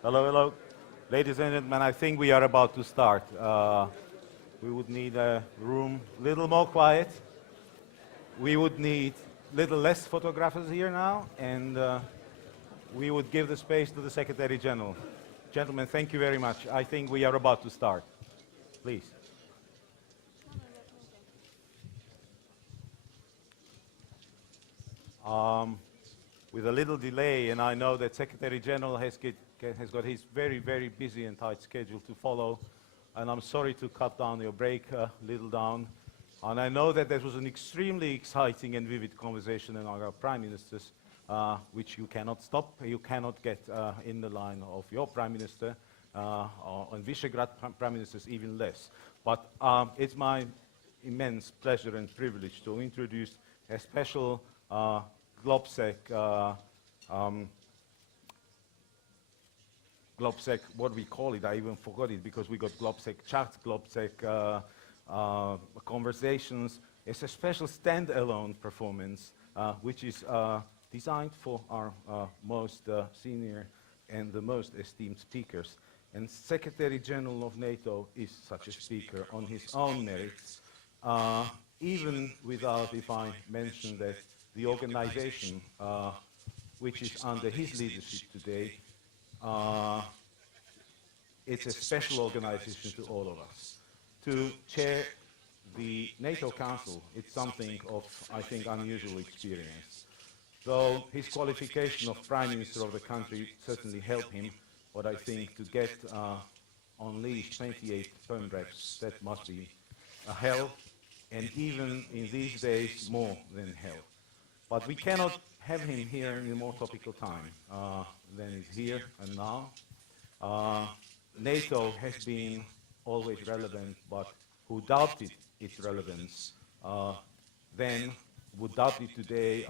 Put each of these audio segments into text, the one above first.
Hello, hello. Ladies and gentlemen, I think we are about to start. We would need a room a little more quiet. We would need a little less photographers here now, and we would give the space to the Secretary General. Gentlemen, thank you very much. I think we are about to start. Please. With a little delay, and I know that Secretary General has got his very, very busy and tight schedule to follow, and I'm sorry to cut down your break a little down. And I know that there was an extremely exciting and vivid conversation among our prime ministers, which you cannot stop. You cannot get in the line of your prime minister, and Visegrad prime ministers even less. But it's my immense pleasure and privilege to introduce a special Globsec, Globsec, what we call it, I even forgot it because we got Globsec chat, Globsec conversations. It's a special standalone performance which is designed for our most senior and the most esteemed speakers. And Secretary General of NATO is such a speaker on his own merits, even without, if I mention that, the organization which is under his leadership today, it's a special organization to all of us. To chair the NATO Council, it's something of, I think, unusual experience. Though his qualification of Prime Minister of the country certainly helped him, but I think to get on leash 28 phone reps, that must be a hell, and even in these days, more than hell. But we cannot have him here in a more topical time than is here and now. NATO has been always relevant, but who doubted its relevance then would doubt it today,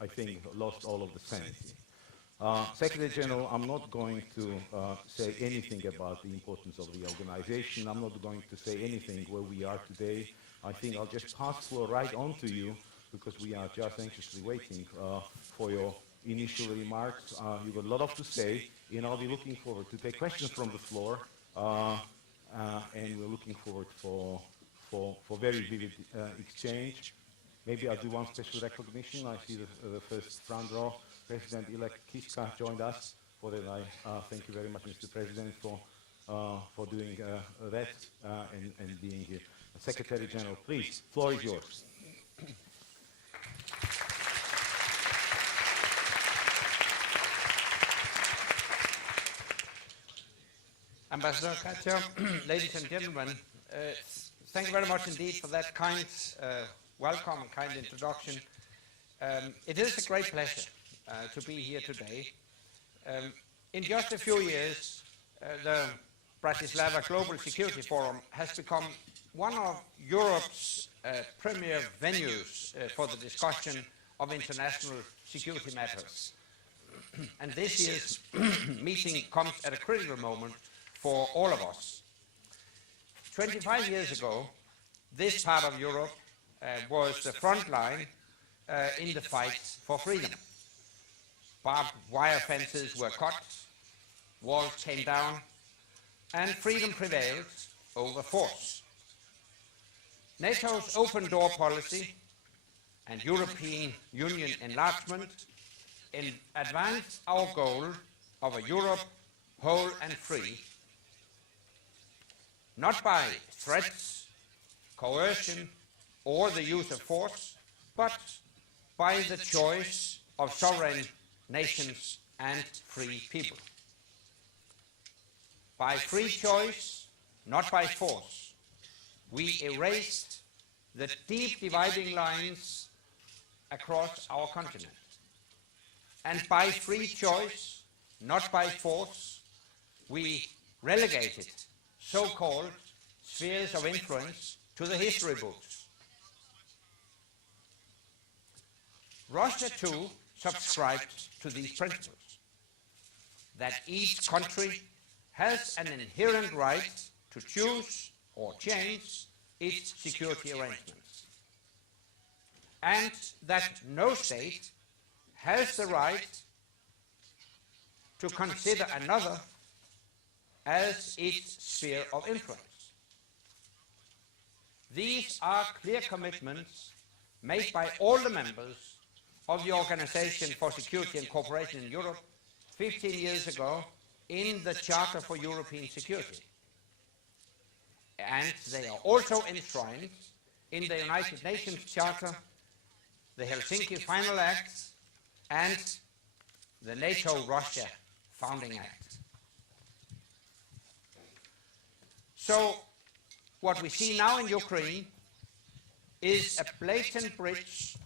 I think, lost all of the sanity. Secretary General, I'm not going to say anything about the importance of the organization. I'm not going to say anything where we are today. I think I'll just pass the floor right on to you, because we are just anxiously waiting for your initial remarks. You've got a lot to say, and I'll be looking forward to take questions from the floor, and we're looking forward for very vivid exchange. Maybe I'll do one special recognition. I see the first front row. President-elect Kiska joined us. For that, I thank you very much, Mr. President, for doing that and being here. Secretary General, please, floor is yours. Ambassador Katja, ladies and gentlemen, thank you very much indeed for that kind welcome and kind introduction. It is a great pleasure to be here today. In just a few years, the Bratislava Global Security Forum has become one of Europe's premier venues for the discussion of international security matters. And this year's meeting comes at a critical moment for all of us. 25 years ago, this part of Europe was the front line in the fight for freedom. Barbed wire fences were cut, walls came down, and freedom prevailed over force. NATO's open door policy and European Union enlargement advanced our goal of a Europe whole and free, not by threats, coercion, or the use of force, but by the choice of sovereign nations and free people. By free choice, not by force, we erased the deep dividing lines across our continent. And by free choice, not by force, we relegated so-called spheres of influence to the history books. Russia, too, subscribed to these principles, that each country has an inherent right to choose or change its security arrangements, and that no state has the right to consider another as its sphere of influence. These are clear commitments made by all the members of the Organization for Security and Cooperation in Europe 15 years ago in the Charter for European Security. And they are also enshrined in the United Nations Charter, the Helsinki Final Act, and the NATO-Russia Founding Act. So, what we see now in Ukraine is a blatant breach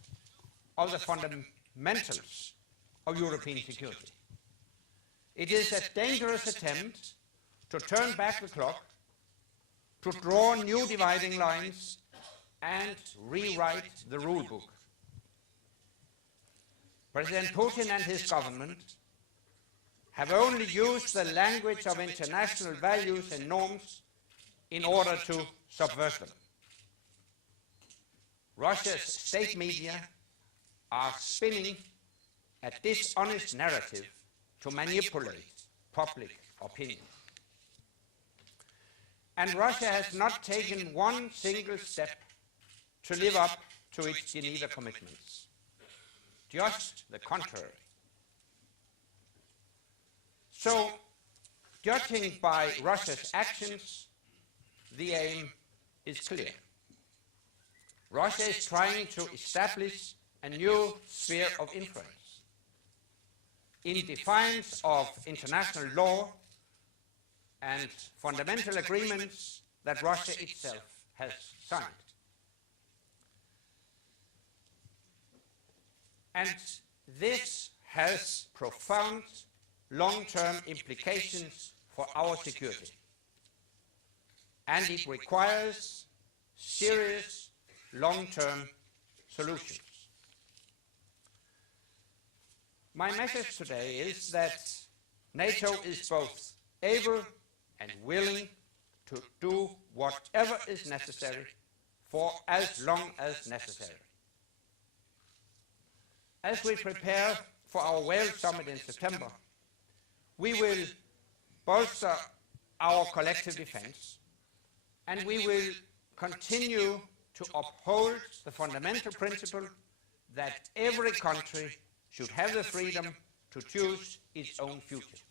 of the fundamentals of European security. It is a dangerous attempt to turn back the clock, to draw new dividing lines, and rewrite the rule book. President Putin and his government have only used the language of international values and norms in order to subvert them. Russia's state media are spinning a dishonest narrative to manipulate public opinion. And Russia has not taken one single step to live up to its Geneva commitments. Just the contrary. So, judging by Russia's actions, the aim is clear. Russia is trying to establish a new sphere of influence in defiance of international law and fundamental agreements that Russia itself has signed. And this has profound long-term implications for our security. And it requires serious long-term solutions. My message today is that NATO is both able and willing to do whatever is necessary for as long as necessary. As we prepare for our Wales Summit in September, we will bolster our collective defense, and we will continue to uphold the fundamental principle that every country should have the freedom to choose its own future.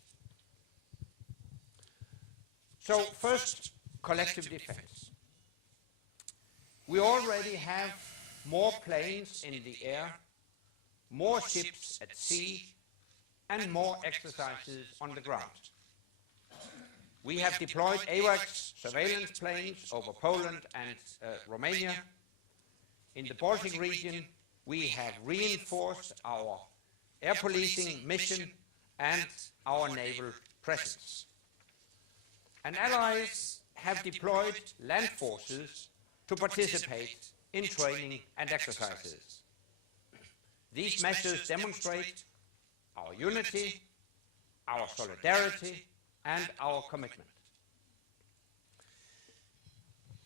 So first, collective defense. We already have more planes in the air, more ships at sea, and more exercises on the ground. We have deployed AWACS surveillance planes over Poland and Romania. In the Baltic region, we have reinforced our air policing mission and our naval presence. And allies have deployed land forces to participate in training and exercises. These measures demonstrate our unity, our solidarity, and our commitment.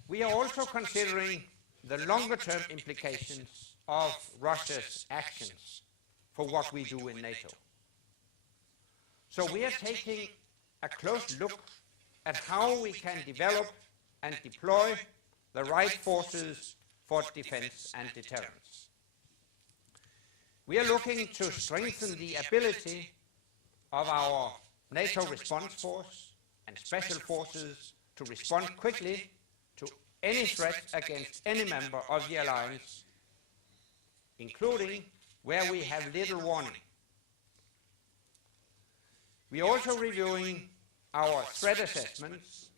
We are also considering the longer-term implications of Russia's actions for what we do in NATO. So we are taking a close look at how we can develop and deploy the right forces for defense and deterrence. We are looking to strengthen the ability of our NATO response force and special forces to respond quickly to any threat against any member of the alliance, including where we have little warning. We are also reviewing our threat assessments,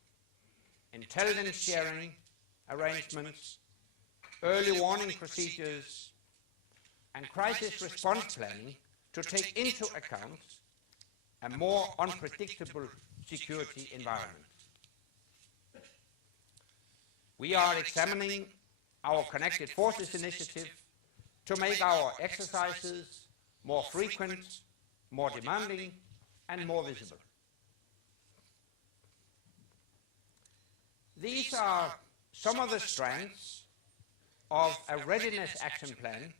intelligence sharing arrangements, early warning procedures, and crisis response planning to take into account a more unpredictable security environment. We are examining our Connected Forces initiative to make our exercises more frequent, more demanding, and more visible. These are some of the strands of a readiness action plan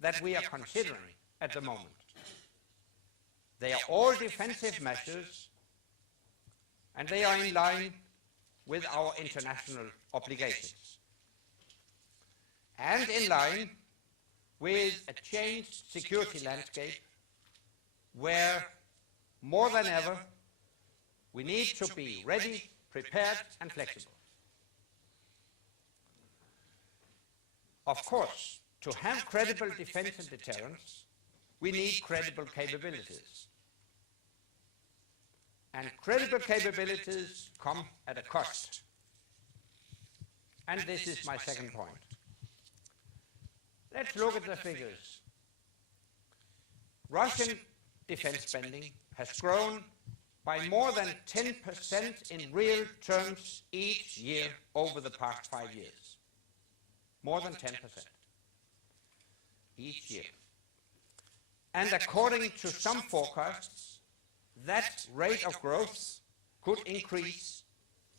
that we are considering at the moment. They are all defensive measures and they are in line with our international obligations, and in line with a changed security landscape where, more than ever, we need to be ready, prepared, and flexible. Of course, to have credible defense and deterrence, we need credible capabilities. And credible capabilities come at a cost. And this is my second point. Let's look at the figures. Russian defense spending has grown by more than 10% in real terms each year over the past 5 years. More than 10% each year. And according to some forecasts, that rate of growth could increase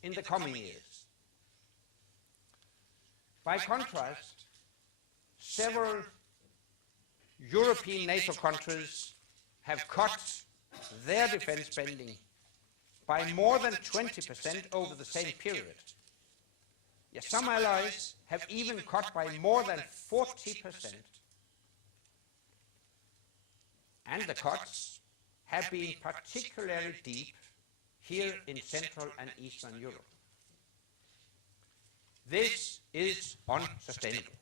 in the coming years. By contrast, several European NATO countries have cut their defense spending by more than 20% over the same period. Yes, some allies have even cut by more than 40%. And the cuts have been particularly deep here in Central and Eastern Europe. This is unsustainable.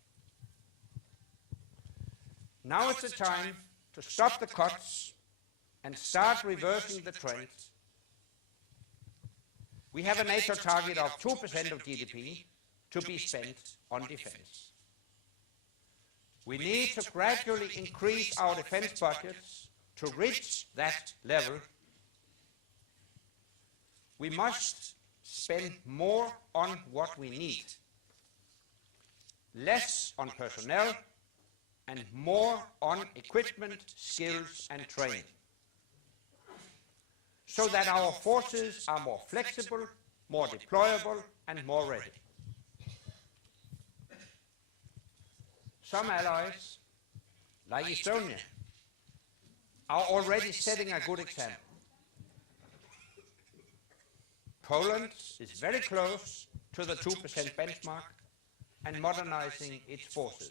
Now is the time to stop the cuts and start reversing the trend. We have a NATO target of 2% of GDP to be spent on defense. We need to gradually increase our defense budgets to reach that level. We must spend more on what we need, less on personnel, and more on equipment, skills, and training, so that our forces are more flexible, more deployable, and more ready. Some allies, like Estonia, are already setting a good example. Poland is very close to the 2% benchmark and modernizing its forces,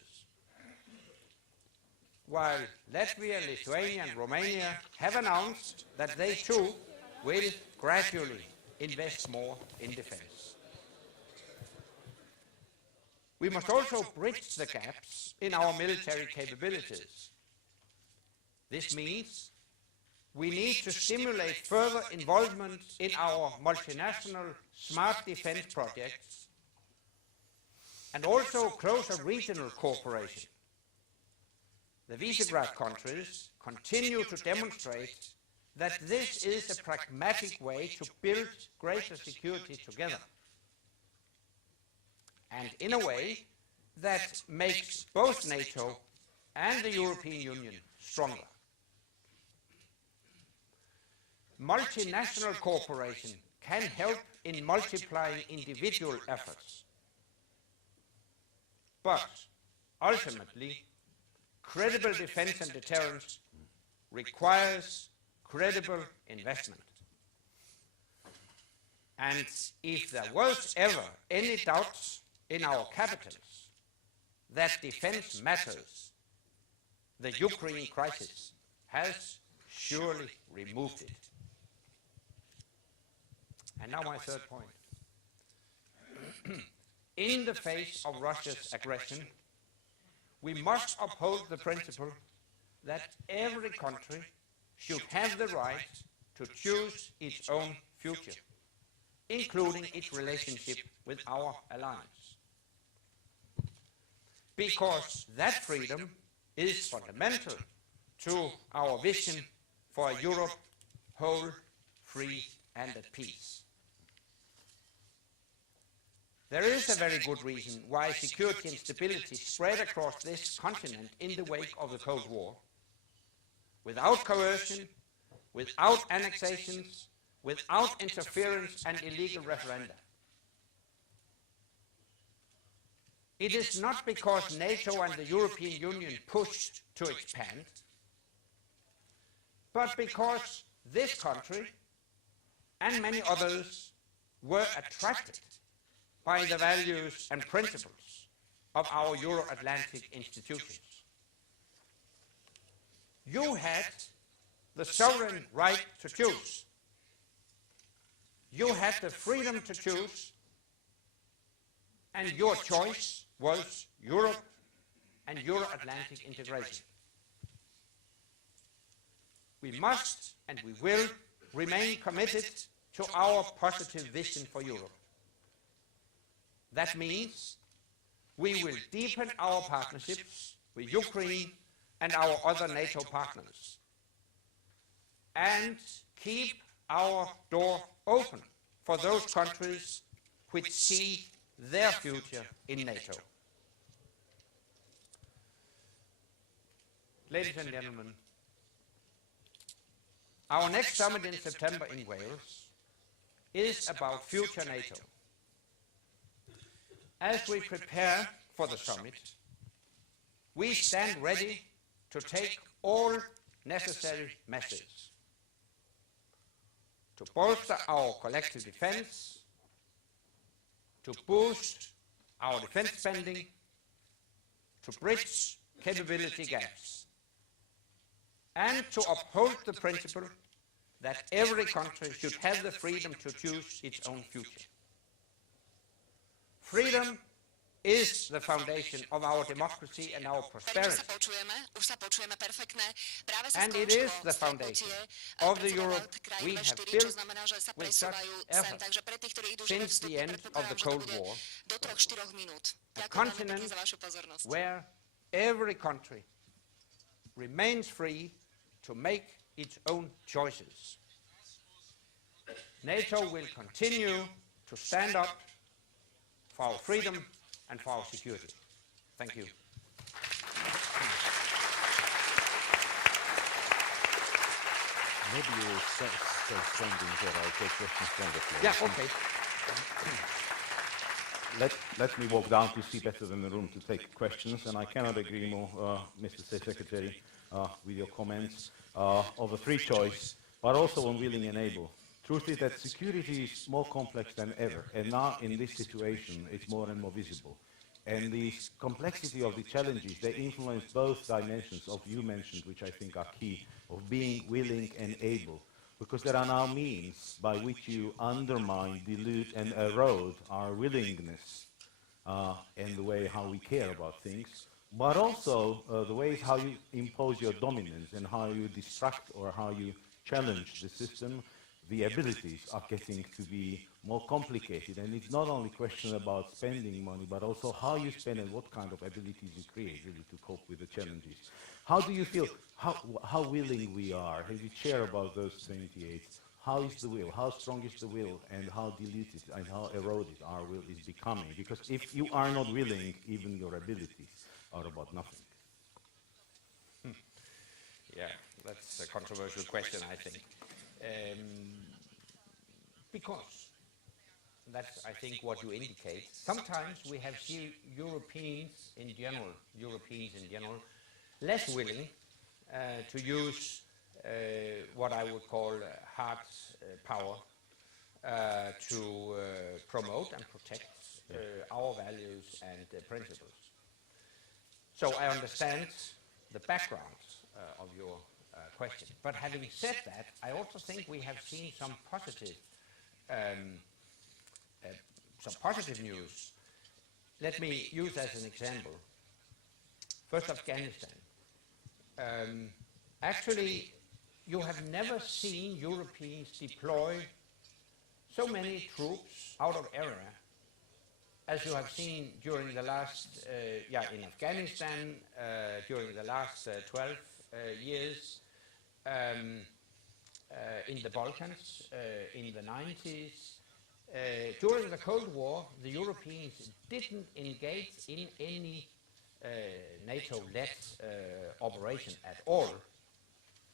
while Latvia, Lithuania, and Romania have announced that they too will gradually invest more in defense. We must also bridge the gaps in our military capabilities. This means we need to stimulate further involvement in our multinational smart defense projects and also closer regional cooperation. The Visegrad countries continue to demonstrate that this is a pragmatic way to build greater security together, and in a way that makes both NATO and the European Union stronger. Multinational cooperation can help in multiplying individual efforts, but ultimately, credible defense and deterrence requires credible investment. And if there was ever any doubt in our capitals that defense matters, the Ukraine crisis has surely removed it. And now my third point. In the face of Russia's aggression, we must uphold the principle that every country should have the right to choose its own future, including its relationship with our alliance. Because that freedom is fundamental to our vision for a Europe whole, free, and at peace. There is a very good reason why security and stability spread across this continent in the wake of the Cold War, without coercion, without annexations, without interference and illegal referenda. It is not because NATO and the European Union pushed to expand, but because this country and many others were attracted by the values and principles of our Euro-Atlantic institutions. You had the sovereign right to choose. You had the freedom to choose, and your choice was Europe and Euro-Atlantic integration. We must and we will remain committed to our positive vision for Europe. That means we will deepen our partnerships with Ukraine and our other NATO partners, and keep our door open for those countries which see their future in NATO. Ladies and gentlemen, our next summit in September in Wales is about future NATO. As we prepare for the summit, we stand ready to take all necessary measures to bolster our collective defense, to boost our defense spending, to bridge capability gaps, and to uphold the principle that every country should have the freedom to choose its own future. Freedom is the foundation of our democracy and our prosperity. And it is the foundation of the Europe we have built with such effort since the end of the Cold War, a continent where every country remains free to make its own choices. NATO will continue to stand up for our freedom and for our security. Thank you. Maybe you will say something that I'll take questions from the floor. Yeah, okay. Let me walk down to see better than the room to take questions, and I cannot agree more, Mr. State Secretary, with your comments of a free choice, but also on willing and able. Truth is that security is more complex than ever, and now in this situation it's more and more visible. And the complexity of the challenges, they influence both dimensions of you mentioned, which I think are key, of being willing and able. Because there are now means by which you undermine, dilute and erode our willingness and the way how we care about things, but also the ways how you impose your dominance and how you distract or how you challenge the system. The abilities are getting to be more complicated, and it's not only a question about spending money, but also how you spend and what kind of abilities you create really to cope with the challenges. How do you feel, how willing we are? Have you shared about those 28? How is the will? How strong is the will? And how diluted and how eroded our will is becoming? Because if you are not willing, even your abilities are about nothing. Yeah, that's a controversial question, I think. Because that's, I think, what you indicate. Sometimes we have seen Europeans in general, less willing to use what I would call hard power to promote and protect our values and principles. So I understand the background of your question. But having said that, I also think we have seen some positive news. Let me use as an example. First, Afghanistan. Actually, you have never seen Europeans deploy so many troops out of area as you have seen during the last, in Afghanistan, during the last 12 years, in the Balkans, in the 90s. During the Cold War, the Europeans didn't engage in any NATO-led operation at all.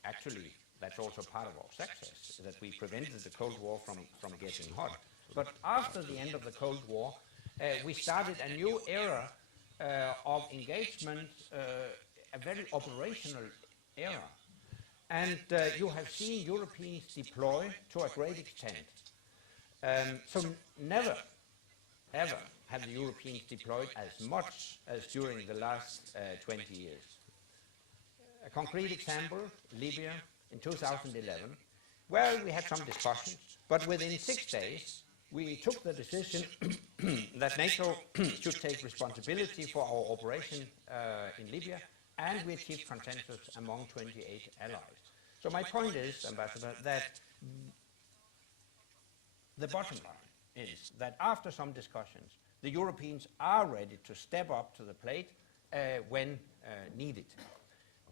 Actually, that's also part of our success, that we prevented the Cold War from getting hot. But after the end of the Cold War, we started a new era of engagement, a very operational era. And you have seen Europeans deploy to a great extent. So never, ever have the Europeans deployed as much as during the last 20 years. A concrete example, Libya in 2011. Well, we had some discussions, but within 6 days, we took the decision that NATO should take responsibility for our operation in Libya, and we achieved consensus among 28 allies. So my point is, Ambassador, that the bottom line is that after some discussions, the Europeans are ready to step up to the plate when needed.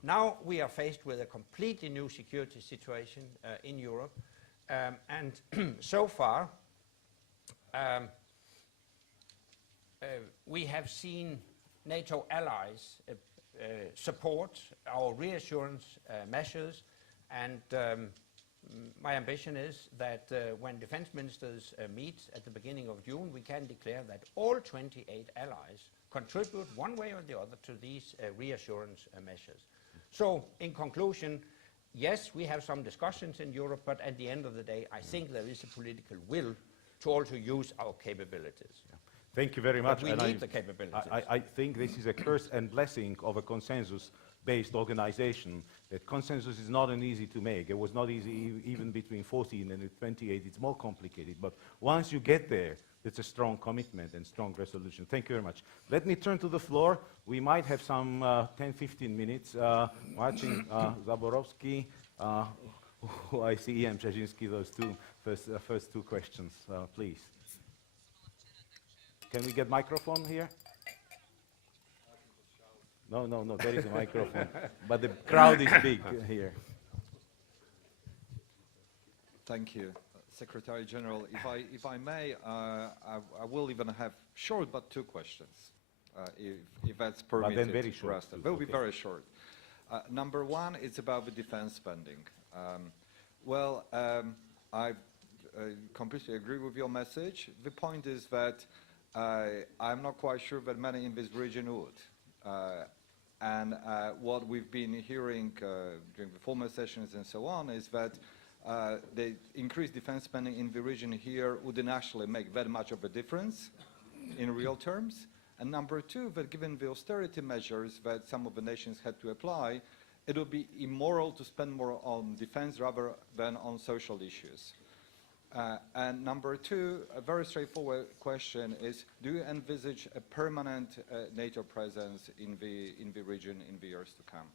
Now we are faced with a completely new security situation in Europe, and so far we have seen NATO allies support our reassurance measures, and my ambition is that when defense ministers meet at the beginning of June, we can declare that all 28 allies contribute one way or the other to these reassurance measures. So, in conclusion, yes, we have some discussions in Europe, but at the end of the day, I think there is a political will to also use our capabilities. Yeah. Thank you very much. But we need the capabilities. I think this is a curse and blessing of a consensus-based organization, that consensus is not an easy to make. It was not easy even between 14 and 28. It's more complicated. But once you get there, it's a strong commitment and strong resolution. Thank you very much. Let me turn to the floor. We might have some 10-15 minutes. Marcin Zaborowski, who I see, Ian Brzezinski, those first two questions, please. Can we get microphone here? No, there is a microphone. But the crowd is big here. Thank you, Secretary General. If I may, I will even have short but two questions, if that's permitted. But then very short. They'll be very short. Number one, it's about the defense spending. I completely agree with your message. The point is that I'm not quite sure that many in this region would. What we've been hearing during the former sessions and so on is that the increased defense spending in the region here wouldn't actually make that much of a difference in real terms. And number two, that given the austerity measures that some of the nations had to apply, it would be immoral to spend more on defense rather than on social issues. And number two, a very straightforward question is, do you envisage a permanent NATO presence in the region in the years to come?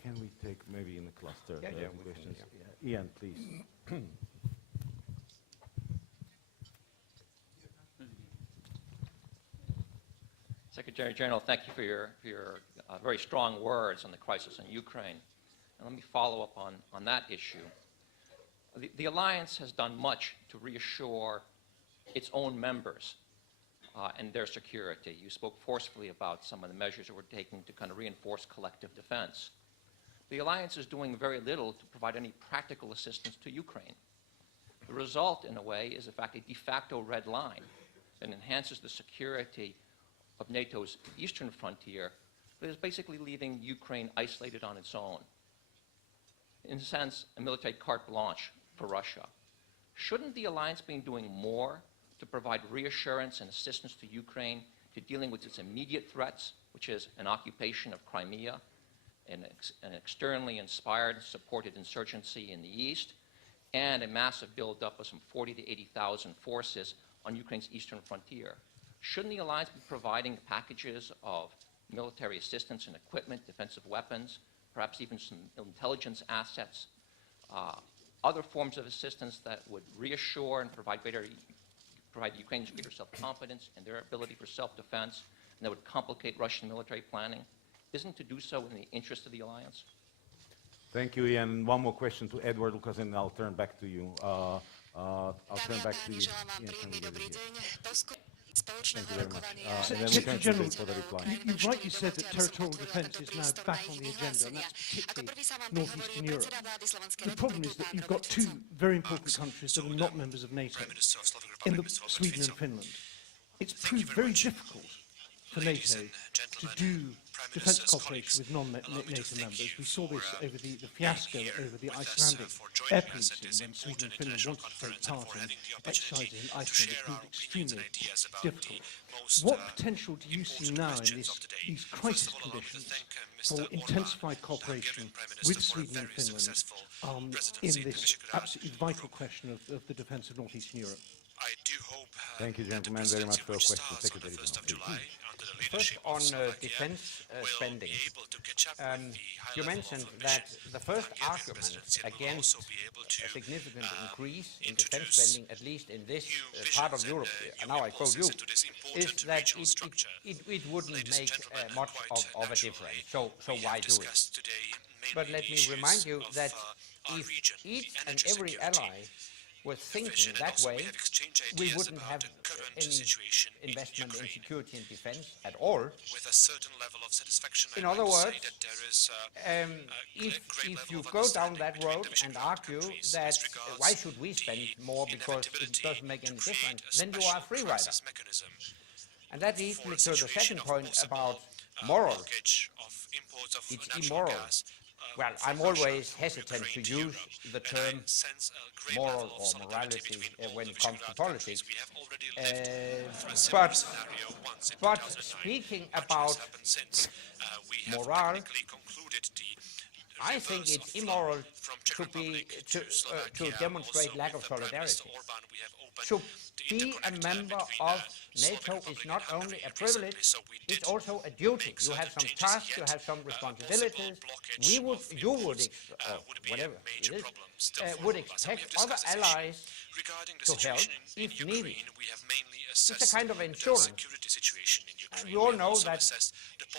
Can we take maybe in a cluster questions? Yeah. Ian, please. Secretary General, thank you for your very strong words on the crisis in Ukraine. And let me follow up on that issue. The alliance has done much to reassure its own members and their security. You spoke forcefully about some of the measures that we're taking to kind of reinforce collective defense. The alliance is doing very little to provide any practical assistance to Ukraine. The result, in a way, is in fact a de facto red line that enhances the security of NATO's eastern frontier, but is basically leaving Ukraine isolated on its own. In a sense, a military carte blanche for Russia. Shouldn't the alliance be doing more to provide reassurance and assistance to Ukraine to dealing with its immediate threats, which is an occupation of Crimea, an externally inspired and supported insurgency in the east, and a massive buildup of some 40,000 to 80,000 forces on Ukraine's eastern frontier? Shouldn't the alliance be providing packages of military assistance and equipment, defensive weapons, perhaps even some intelligence assets, other forms of assistance that would reassure and provide Ukrainians greater self-confidence and their ability for self-defense, and that would complicate Russian military planning? Isn't to do so in the interest of the alliance? Thank you, Ian. One more question to Edward Lucas, and I'll turn back to you. I'll turn back to you. Thank you very much. And then we can General, for the reply. you've rightly said that territorial defence is now back on the agenda, and that's particularly northeastern Europe. The problem is that you've got two very important countries that are not members of NATO, Sweden and Finland. It's proved very difficult for NATO to do defence cooperation with non-NATO members. We saw this over the fiasco over the Icelandic air policing when Sweden and Finland wanted to take part in exercises in Iceland. It proved extremely difficult. What potential do you see now in these crisis conditions for intensified cooperation with Sweden and Finland in this absolutely vital question of the defence of northeastern Europe? I do hope Thank you, gentlemen, very much for your question. Secretary General, please. First, on defense spending, you mentioned that the first argument against a significant increase in defense spending, at least in this part of Europe, and now I quote you, is that it wouldn't make much of a difference. So why do it? But let me remind you that if each and every ally was thinking that way, we wouldn't have any investment in security and defense at all. In other words, if you go down that road and argue that why should we spend more because it doesn't make any difference, then you are a free rider. And that leads me to the second point about moral. It's immoral. Well, I'm always hesitant to use the term moral or morality when it comes to politics. But speaking about morale, I think it's immoral to demonstrate lack of solidarity. To be a member of NATO is not only a privilege, it's also a duty. You have some tasks, you have some responsibilities. You would expect other allies to help if needed. It's a kind of insurance. And you all know that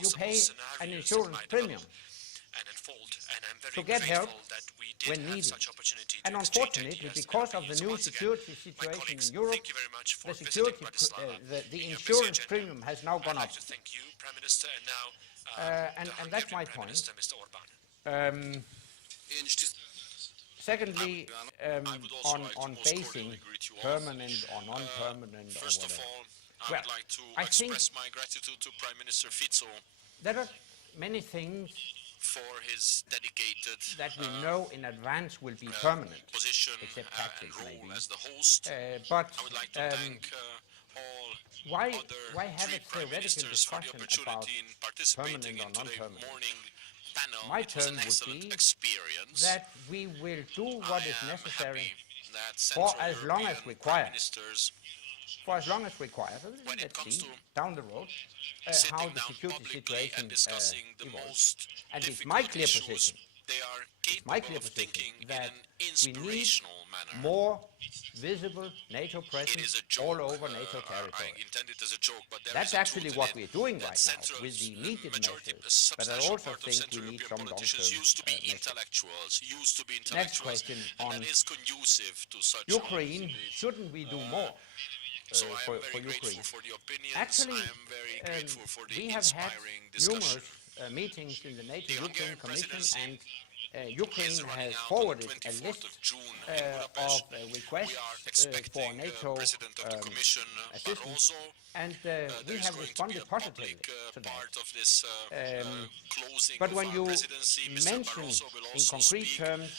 you pay an insurance premium to get help when needed. And unfortunately, because of the new security situation in Europe, the insurance premium has now gone up. And that's my point. Secondly, on basing permanent or non-permanent or whatever. I would like to express my gratitude to Prime Minister Fico there are many things for his dedicated that we know in advance will be permanent, position except and tactics role maybe. as the host. But I would like to thank all why other have three a Prime theoretical Ministers for the discussion about opportunity in participating permanent or in today's non-permanent? morning panel. My It was turn an would excellent be experience. that we will do what is I am necessary happy that for Central as long as European required. Prime Ministers, for as long as required. when it Let's comes see to down the road how sitting the down security publicly situation and discussing the evolves. most And it's my difficult clear issues, position, they are my capable clear of position thinking in that an we need inspirational manner. more visible NATO It is presence a joke. all over NATO I territory. intend it as a joke, but there That's is a actually truth what in we're it doing that right now Central with the immediate majority, measures. a But I substantial also part of think Central we need European some politicians long-term used to be measures. intellectuals, used to be Next intellectuals, question and on that is conducive to such Ukraine. debates. Shouldn't we do more So I for am very grateful Ukraine? for the opinions. Actually, I am very grateful for the we have had inspiring numerous discussion. meetings in the The NATO-Ukraine Hungarian Commission, presidency and Ukraine is running has out on forwarded the a 24th list of June in of Budapest. requests We are for expecting NATO President of the Commission, assistance, Barroso. and There we is have going to be responded a positively public to that. part of this closing But of when our you presidency. Mr. mention Barroso will in also concrete speak. terms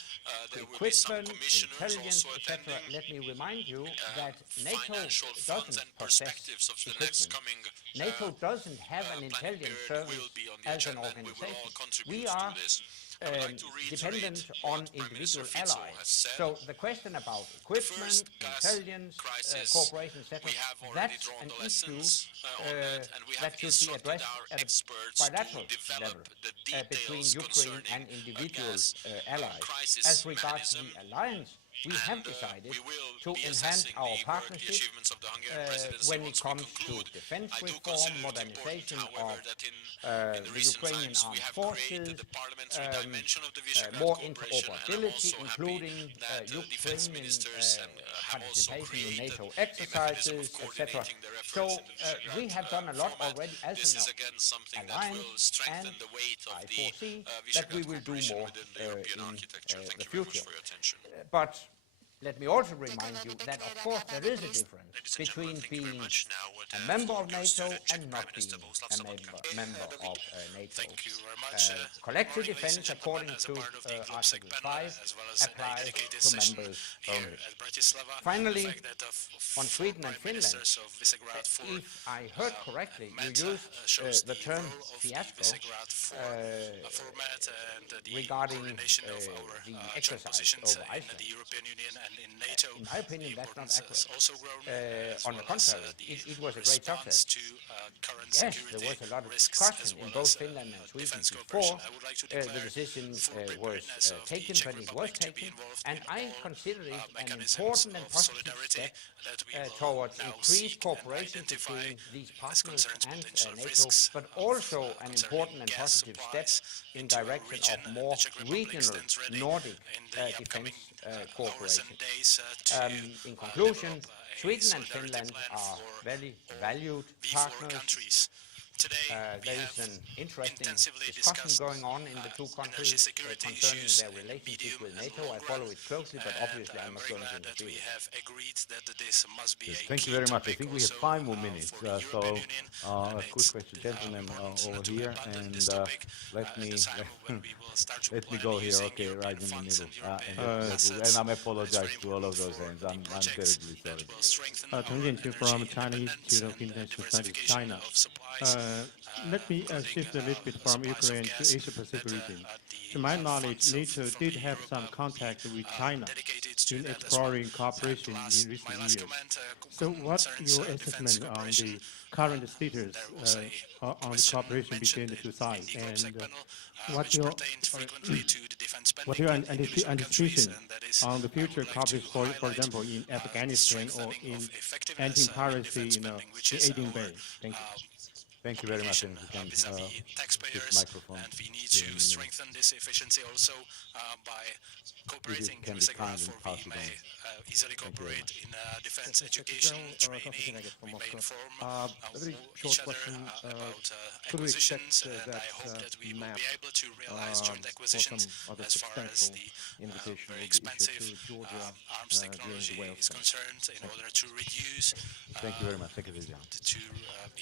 There will be some equipment, commissioners intelligence, also etc., attending. let me remind you that NATO Financial funds doesn't and possess perspectives of the next equipment. coming NATO doesn't have an planning intelligence period service will be on the as an agenda, and we will all organization. contribute We to are this. I would like to reiterate dependent what on Prime Minister individual Fico allies. has said. So the question about equipment, First-class intelligence, crisis, cooperation, etc., we have already that's drawn an the issue lessons on that, and we have that should be instructed addressed our at a experts bilateral to develop level the between details Ukraine and concerning individual gas allies. crisis As regards mechanism, the alliance, we have and decided we will to be enhance assessing our the work, the partnership achievements of the Hungarian presidency when it once we comes to conclude. defense I do reform, consider it modernization important, however, of that in the the recent Ukrainian times we armed have forces, created the parliamentary dimension of the Visegrad more cooperation, and I'm interoperability, also happy including that defense Ukrainian ministers have also participation in created NATO a mechanism of exercises, etc. coordinating their So efforts in the Visegrad we have done a lot format. already as This is an again something that alliance, will strengthen and the weight of I the foresee that Visegrad we will do cooperation more within the European in architecture. Thank the you very much future. for your attention. But let me also remind you that, of course, there is a difference between being a member of NATO and not being a member of NATO. Thank you very much. Collective Morning, ladies and defense, gentlemen, according as a to part of the Globsec Article panel, 5, as well as a applies dedicated to session members here only. at Bratislava. Finally, the fact that on four Sweden and prime Finland, ministers of Visegrad 4 if I heard correctly, met, you shows used the term role of the fiasco Visegrad 4 format and the regarding coordination of our the joint exercise positions over in Iceland. the European Union and in NATO. In my opinion, The that's not importance has accurate. also grown, as On the well as contrary, the it was a great response success. to current Yes, security there was a lot of risks, discussion as in well both as Finland and Sweden defense before cooperation. I would like to the declare decision full was preparedness of the taken, Czech but it was Republic to be taken, involved and in I all consider it an mechanisms important and of positive solidarity step that we will towards now increased seek and cooperation identify between these as partners concerns and potential NATO, risks but of, also an concerning important and gas positive step supplies in into our direction region. of more The Czech Republic regional stands ready Nordic in the upcoming defense hours cooperation. and days to In conclusion, develop a Sweden and solidarity Finland plan are for very all valued V4 partners. countries. Today, we There have is an interesting intensively discussion discussed going on in the two energy countries security concerning issues their in relationship medium with and NATO. long I follow run, it closely, but and obviously I'm I'm not very going to glad that we interfere. have agreed that this must be a Thank you key very much. I topic think we have also, 5 more minutes. for the So, European Union, and a quick it's question, gentlemen, important over to here, abandon and this topic let at me the time when we will start to let me plan go here. using Okay, European right in the funds middle, and European and assets. I It's apologize very to all of important those for hands. the I'm projects terribly that sorry. will strengthen our Tang Jianqu energy from Chinese independence Institute of and International Studies, diversification China. of supplies, Let me including, shift a little bit from supplies of Ukraine to gas Asia Pacific that, region. the To my knowledge, funds NATO from did the have Europe some will contact be, with China dedicated to in that as well. exploring cooperation And in my recent last years. comment So what's concerns your defense assessment on cooperation. the current status There was a on the cooperation between mentioned the two in sides? the Globsec And panel, what's which your pertained frequently to the defense spending what your in individual countries, anticipation and that is, on the I would future like cooperation, to for highlight, example, in Afghanistan or strengthening in of effectiveness anti-piracy, defense you know, spending, which in is Aden our Bay? Thank you. Thank you very much. obligation And if you can vis-à-vis switch taxpayers, microphone and we need here in to the middle. strengthen this efficiency also by cooperating can with be Visegrad, kind and for pass we it may on. easily very cooperate much. in defense education, training. We may inform A very short each other question. about Could we expect acquisitions, and that I hope that we will map be able to realize joint for acquisitions some other as far as substantial the invitation very will be issued expensive to Georgia arms during the technology Wales is summit? concerned, in order to reduce Thank you very much. Secretary General. to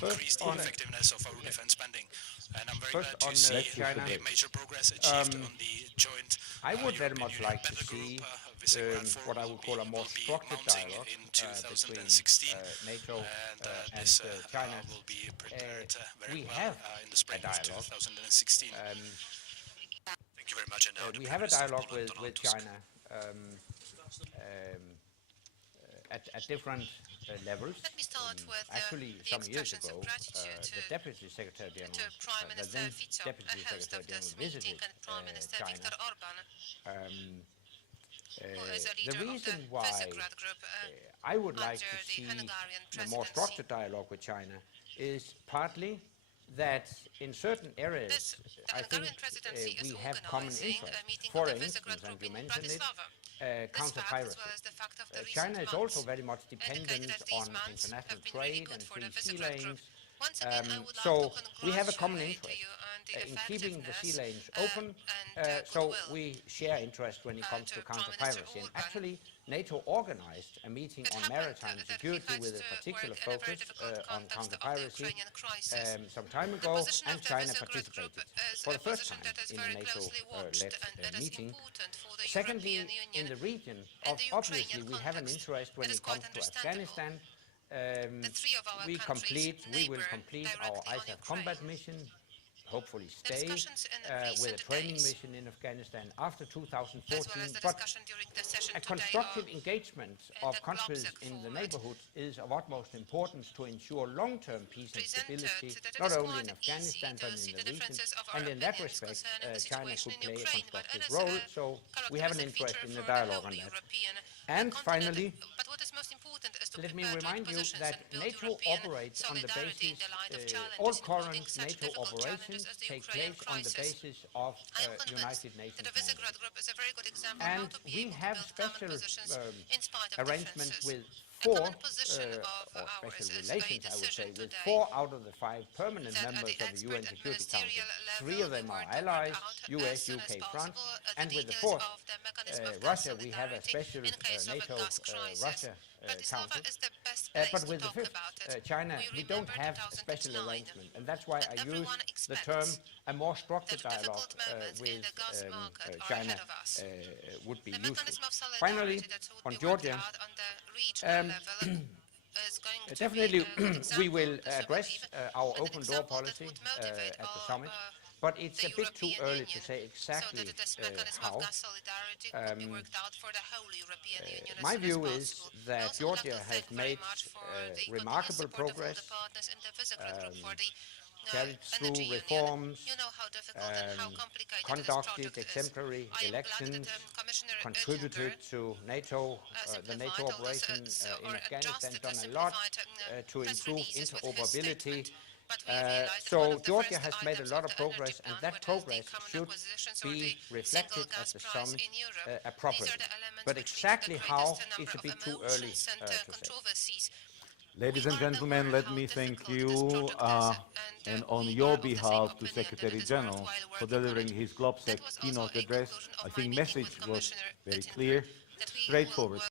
increase the effectiveness of our defense spending. And I'm very First glad on, to see China. the major progress achieved on the joint I would very European much Union like to battle see group. Visegrad 4 what I would call a more will be structured mounting dialogue in between 2016, NATO and this China. will be prepared very We well have in the spring a of dialogue. 2016. Thank you very much. And now the We have a Prime Minister dialogue Poland, with Donald Tusk. China at different levels. Let me start with Actually, the some years expressions ago, of gratitude the Deputy Secretary General, to Prime the Minister then Fico, Deputy a host Secretary of this General, meeting, visited and Prime Minister China. Viktor Orban, who is a The leader of reason the why Visegrad Group, I would like under to the see Hungarian a more presidency. structured dialogue with China is partly that in certain areas, the I think Hungarian presidency is we have common organizing interests. a meeting For of the instance, Visegrad and Group you in mentioned it, Bratislava. This fact, as counter-piracy. well as the fact of the China recent is also months, very much dependent indicate that these on months international have been really trade good and for the free sea Visegrad Group. lanes. Once again, I would like So to we have a common congratulate interest you on the in keeping the sea lanes effectiveness, open, and so goodwill we share interest when it comes to to Prime Minister counter-piracy. And Orban. actually, NATO organized a meeting It on happened maritime that security he had with a to particular work in a very focus difficult on context of the counter-piracy Ukrainian crisis. some time The ago, position and of the China Visegrad Group participated is for a the first position time that is in a very closely watched NATO-led and that is meeting. important for the Secondly, European in Union. the region, and the obviously Ukrainian we have an context. interest when That is it comes quite to understandable. Afghanistan. The three of our We countries will neighbor complete our directly on ISAF combat Ukraine. mission, hopefully The stay discussions in with a recent training days, mission in Afghanistan after as well as 2014. the But discussion during the session a today constructive are engagement in of the countries Globsec in the format neighborhood is of utmost importance to ensure long-term peace and presented stability, that it not is only in quite Afghanistan easy but to in see the the region. differences of our And in that opinions respect, concerning the China situation could in play a Ukraine, but constructive it is role. a So we have an characteristic interest feature in the for dialogue on whole that. European And continent. finally, But what is most important is to let me prepare joint remind you positions that and build NATO European operates on the solidarity in basis, the light of all challenges, current including such NATO difficult operations challenges as the take Ukrainian place on the crisis. basis of I am convinced United that Nations the Visegrad mandate. Group is a very good example of how And to be we able to have build common special positions in spite of arrangements differences. with four, common position of or ours special is a relations, I would say, decision with today 4 out of the 5 permanent that at members the of the UN expert and Security Council. ministerial 3 level of them we are were to allies, work out US, as soon UK, as France, possible and the with the details 4th, of the mechanism of gas Russia, we have a solidarity special in case of a NATO gas crisis. Russia Bratislava Council. is the best place But to with the talk 5th, about it. China, we don't remember have a special 2009, arrangement, and that's why but I use everyone the term expects a more structured that dialogue difficult moments in with the gas market are China ahead of us. would be The useful. mechanism of Finally, solidarity that would on be worked Georgia, out on the regional level is going to definitely be a good example, we will this address believe, our and an open door example that policy would motivate at the all, summit, but it's the a bit too European early to Union, say exactly so that this mechanism how. of gas solidarity could be worked out for the whole European Union as My soon view as is possible. We that also would like Georgia to has thank very made much for the continuous remarkable support of all progress, the partners in the Visegrad group for the carried through energy union. reforms, You know how difficult and how complicated this conducted project is. exemplary I am glad elections, that Commissioner contributed Oettinger to NATO, the simplified NATO all this, operation or in Afghanistan, adjusted done the a lot simplified, to press improve releases with his interoperability. statement. But we realized that one So of the Georgia first has made a items lot of of the energy progress, and plan that would progress the common should acquisitions or be the reflected single gas at the price summit in Europe. appropriately. These are the elements But which lead to exactly the how greatest is a number bit of too early emotions and to say. controversies. Ladies We and are gentlemen, aware let how me thank difficult you, this project is, and we on are your of the same behalf to opinion that Secretary it is General worthwhile for working on delivering it. his That Globsec was also keynote a address. conclusion I of my think meeting message with was Commissioner very Oettinger, clear, that we will straightforward. work